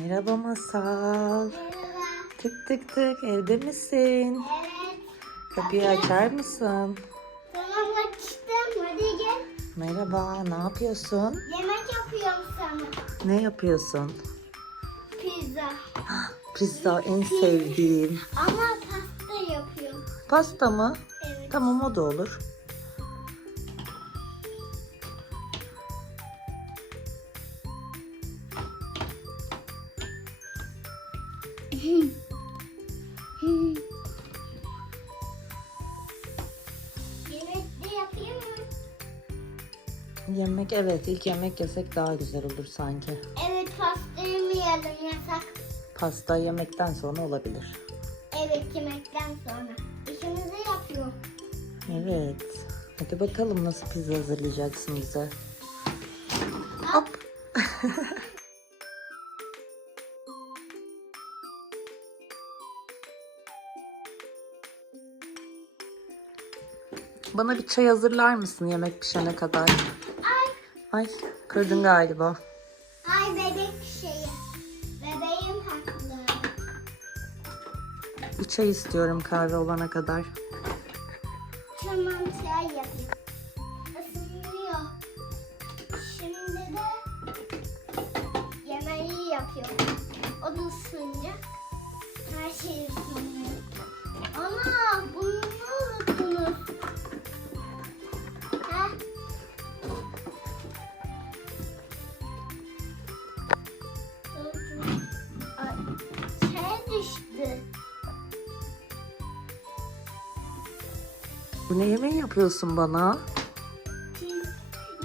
Merhaba Masal. Merhaba. Tık tık tık evde misin? Evet. Kapıyı açar mısın? Tamam açtım. Hadi gel. Merhaba ne yapıyorsun? Yemek yapıyorum sana. Ne yapıyorsun? Pizza. Pizza en sevdiğim. Ama pasta yapıyorum. Pasta mı? Evet. Tamam o da olur. Yemek evet ilk yemek yesek daha güzel olur sanki. Evet pasta yemeyelim yasak. Pasta yemekten sonra olabilir. Evet yemekten sonra. İşimizi yapıyorum. Evet. Hadi bakalım nasıl pizza hazırlayacaksın bize. Bana bir çay hazırlar mısın yemek pişene kadar? Ay. Ay kırdın galiba. Ay bebek şeyi. Bebeğim haklı. Bir çay istiyorum kahve olana kadar. Bu ne yemeği yapıyorsun bana?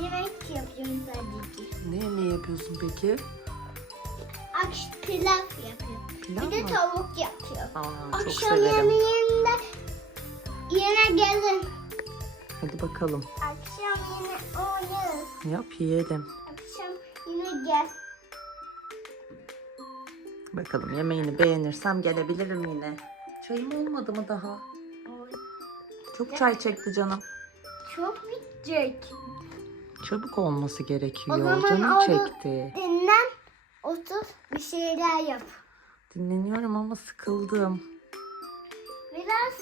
Yemek yapıyorum sadece. Ne yemeği yapıyorsun peki? Akş pilav yapıyorum. Pilav bir de mı? tavuk yapıyorum. Aa, çok Akşam severim. yemeğinde yine gelin. Hadi bakalım. Akşam yine oynarız. Yap yiyelim. Akşam yine gel. Bakalım yemeğini beğenirsem gelebilirim yine. Çayım olmadı mı daha? Çok çay çekti canım. Çok bitecek. Çabuk olması gerekiyor. O zaman canım onu- çekti. Dinlen, otur, bir şeyler yap. Dinleniyorum ama sıkıldım. Biraz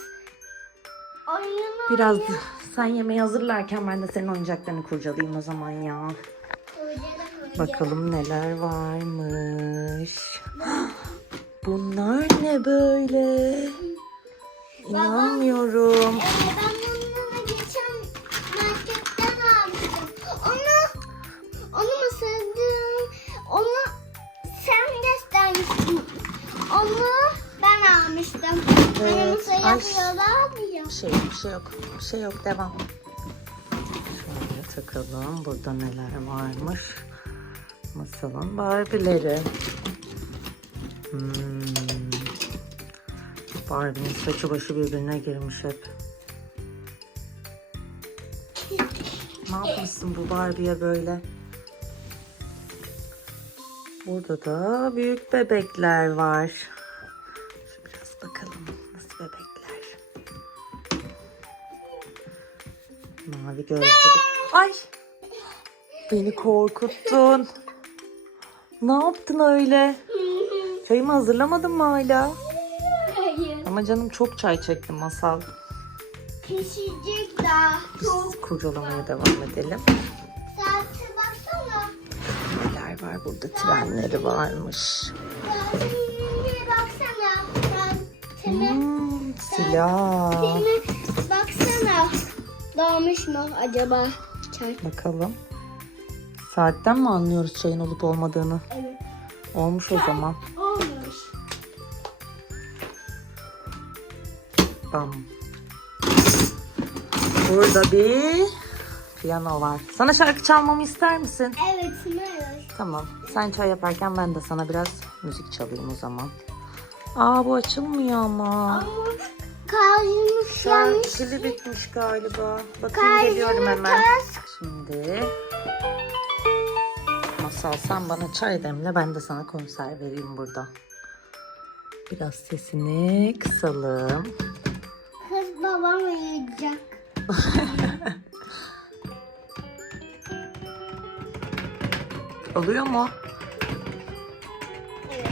oyun Biraz oynayalım. sen yemeği hazırlarken ben de senin oyuncaklarını kurcalayayım o zaman ya. Bakalım neler varmış. Bunlar ne böyle? İnanmıyorum. Ee, ben bunları geçen marketten almıştım. Onu, onu mu sevdim? Onu sen göstermiştin. Onu ben almıştım. Evet, Hani ay. yapıyorlar ya. Bir şey yok, bir şey yok. Bir şey yok, devam. Şöyle takalım. Burada neler varmış. Masalın Barbie'leri. Hmm. Barbie'nin saçı başı birbirine girmiş hep. Ne yapmışsın bu Barbie'ye böyle? Burada da büyük bebekler var. Biraz bakalım nasıl bebekler. Mavi gözlü. Ay! Beni korkuttun. Ne yaptın öyle? Çayımı hazırlamadın mı hala? Ama canım çok çay çektim masal. Pişecek daha. Çok. Biz kurcalamaya devam edelim. Saate baksana. Neler var burada? Trenleri varmış. Saatine baksana. Saatine. Hmm, silah. Saatine baksana. Dolmuş mu acaba? Çay. Bakalım. Saatten mi anlıyoruz çayın olup olmadığını? Evet. Olmuş o zaman. Bam. Burada bir piyano var. Sana şarkı çalmamı ister misin? Evet, Smile. Tamam. Sen çay yaparken ben de sana biraz müzik çalayım o zaman. Aa bu açılmıyor ama. Ama kalbimiz yanlış. Şarkı pili bitmiş galiba. Bakayım geliyorum hemen. ters. Şimdi Masal sen bana çay demle ben de sana konser vereyim burada. Biraz sesini kısalım. Babam. Oluyor mu? Evet.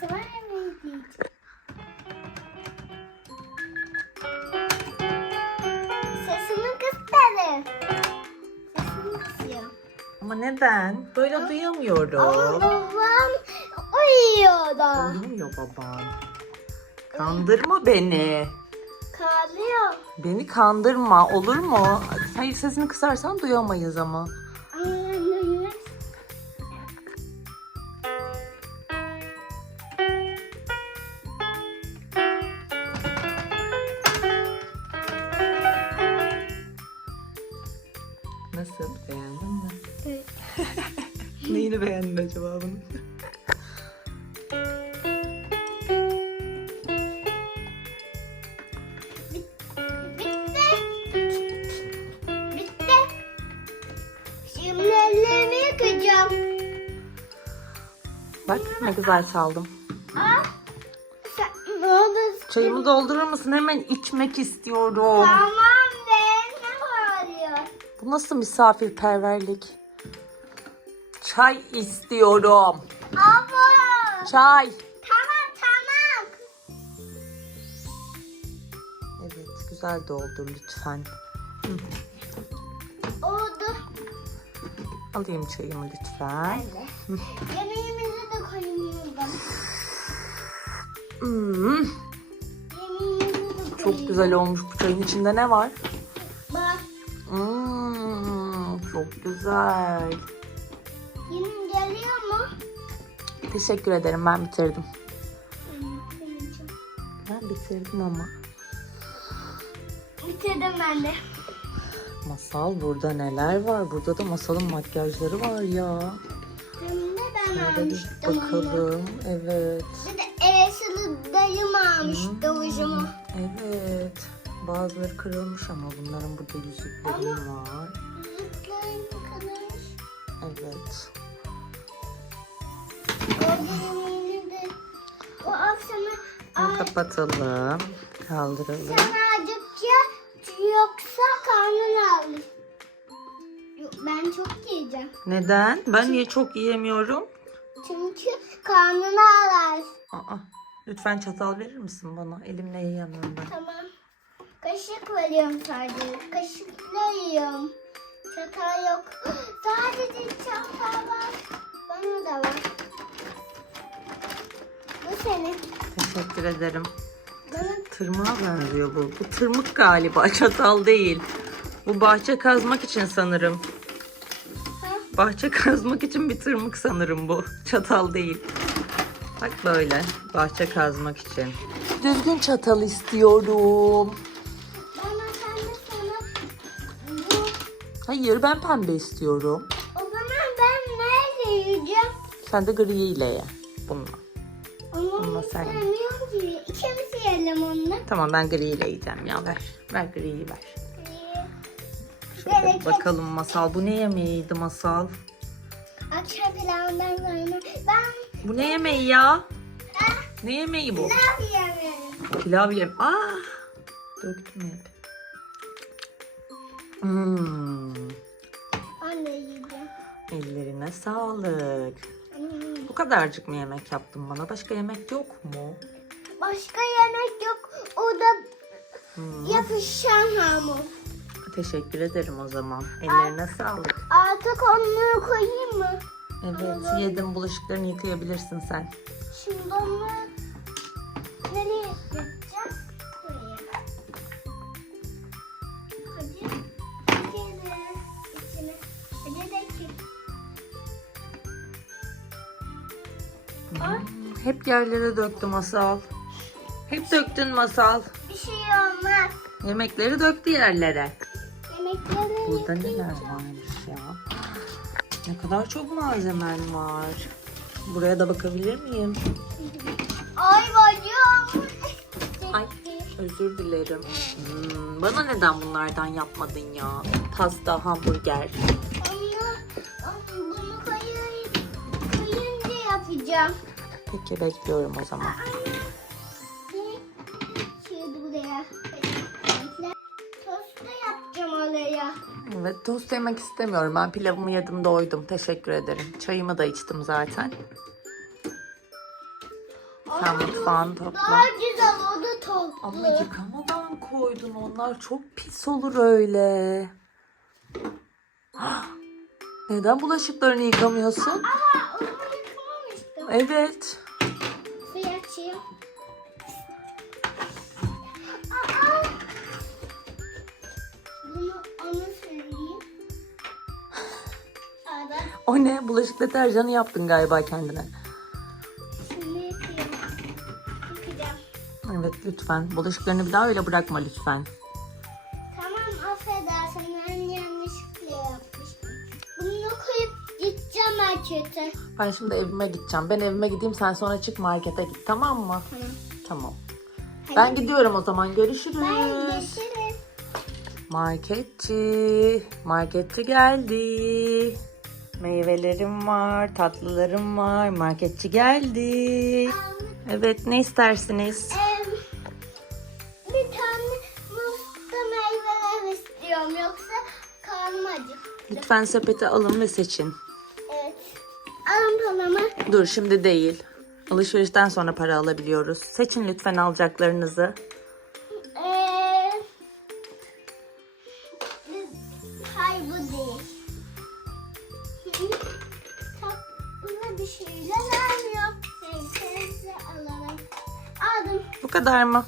Sabah yemeği yiyeceğim. Sesimi kısarım. Sesimi kısıyor. Ama neden? Böyle duyamıyorum. Ama babam uyuyor da. Duymuyor baban. Kandırma beni. Beni kandırma olur mu? Hayır sesini kısarsan duyamayız ama. Nasıl? Beğendin mi? Neyini beğendin acaba bunun? Bak ne güzel çaldım. Aa, sen, ne oldu? Çayımı doldurur musun? Hemen içmek istiyorum. Tamam be. Ne bağırıyor? Bu nasıl misafirperverlik? Çay istiyorum. Abla. Çay. Tamam tamam. Evet güzel doldur lütfen. Oldu. Alayım çayımı lütfen. Yemeğimizi de koyayım ben. Hmm, çok güzel olmuş bu çayın içinde ne var? Bak. Hmm, çok güzel. Yemin geliyor mu? Teşekkür ederim ben bitirdim. Ben bitirdim ama. Bitirdim ben de. Masal burada neler var? Burada da masalın makyajları var ya. De ben Şöyle bir almıştım onu. bakalım. Evet. Bir de Ereşili dayım almıştı Hmm. ucumu. Evet. Bazıları kırılmış ama bunların burada yüzükleri var. Yüzüklerim kırılmış. Evet. O. O akşamı Bunu kapatalım. Kaldıralım. sen Neden? Ben niye çok yiyemiyorum? Çünkü karnın ağrır. Aa, lütfen çatal verir misin bana? Elimle yiyemiyorum ben. Tamam. Kaşık veriyorum sadece. Kaşıkla yiyorum. Çatal yok. Sadece çatal var. Bana da var. Bu senin. Teşekkür ederim. Bana Tırmığa benziyor bu. Bu tırmık galiba. Çatal değil. Bu bahçe kazmak için sanırım. Bahçe kazmak için bir tırmık sanırım bu. Çatal değil. Bak böyle. Bahçe kazmak için. Düzgün çatal istiyorum. Bana sen de sana bu. Hayır ben pembe istiyorum. O zaman ben nerede yiyeceğim? Sen de griyle ye. Bununla. Ama Bununla onu sen. ki. İkimiz yiyelim onunla. Tamam ben griyle yiyeceğim ya ver. Ver griyi ver. Şöyle Bereket. bakalım masal. Bu ne yemeğiydi masal? Akşam pilavından sonra ben Bu ne yemeği ya? Ne yemeği bu? pilav yemedim. Pilav yem. Ah! Döktüm hep. Hmm. De yiyeceğim. Ellerine sağlık. Hmm. Bu kadarcık mı yemek yaptın bana? Başka yemek yok mu? Başka yemek yok. O da Hmm. yapışan hamur. Teşekkür ederim o zaman. Ellerine sağlık. Artık onları koyayım mı? Evet yedim. Bulaşıklarını yıkayabilirsin sen. Şimdi onları nereye yapacağız? Buraya. Hadi. Hadi. İçine. Hadi de ki. Ay, Hep yerlere döktü masal. Hep döktün masal. bir şey olmaz. Yemekleri döktü yerlere. Burada neler varmış ya? Ne kadar çok malzemen var. Buraya da bakabilir miyim? Ay bacım. Ay özür dilerim. Hmm, bana neden bunlardan yapmadın ya? Pasta, hamburger. Onu bunu koyayım. Koyunca yapacağım. Peki bekliyorum o zaman. Şimdi Tost yemek istemiyorum. Ben pilavımı yedim doydum. Teşekkür ederim. Çayımı da içtim zaten. Sen mutfağını topla. Daha güzel o da toplu. Ama yıkamadan koydun. Onlar çok pis olur öyle. Ah! Neden bulaşıklarını yıkamıyorsun? Aa onu yıkamamıştım. Evet. O ne? Bulaşık deterjanı yaptın galiba kendine. Evet lütfen. Bulaşıklarını bir daha öyle bırakma lütfen. Tamam affedersin ben yanlışlıkla yapmıştım. Bunu koyup gideceğim markete. Ben şimdi evime gideceğim. Ben evime gideyim sen sonra çık markete git tamam mı? Tamam. Tamam. Ben gidiyorum o zaman. Görüşürüz. Ben görüşürüz. Marketçi. Marketçi geldi. Meyvelerim var, tatlılarım var. Marketçi geldi. Evet, ne istersiniz? Bir tane muzlu meyveler istiyorum yoksa karnım acıktı. Lütfen sepeti alın ve seçin. Evet. Alın paramı. Dur şimdi değil. Alışverişten sonra para alabiliyoruz. Seçin lütfen alacaklarınızı. Kadar mı?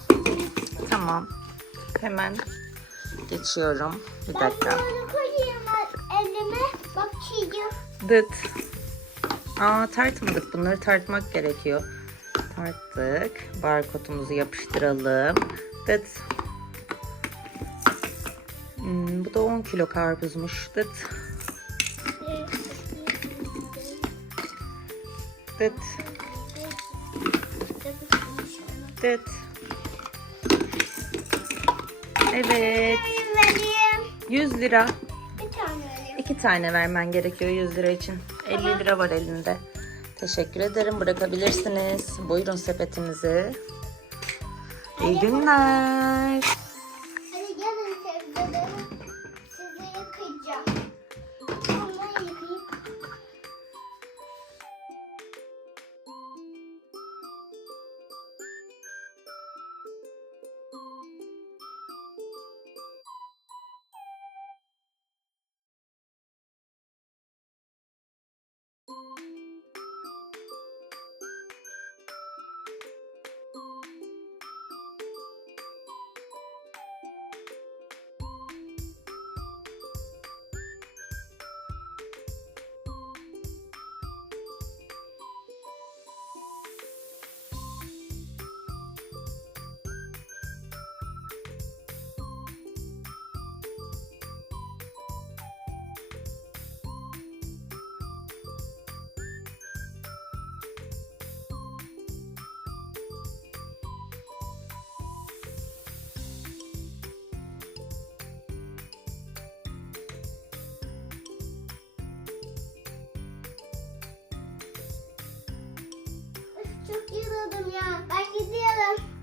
Tamam. Hemen geçiyorum. Bir Ben dakika. bunu koyayım elime. Bakayım. Dıt. Aa tartmadık. Bunları tartmak gerekiyor. Tarttık. Barkodumuzu yapıştıralım. Dıt. Hmm, bu da 10 kilo karpuzmuş. Dıt. Dıt. Dıt. Evet. Vereyim. 100 lira. Bir tane vereyim. İki tane vermen gerekiyor 100 lira için. 50 lira var elinde. Teşekkür ederim. Bırakabilirsiniz. Buyurun sepetinizi. İyi günler. Çok yoruldum ya. Ben gidiyorum.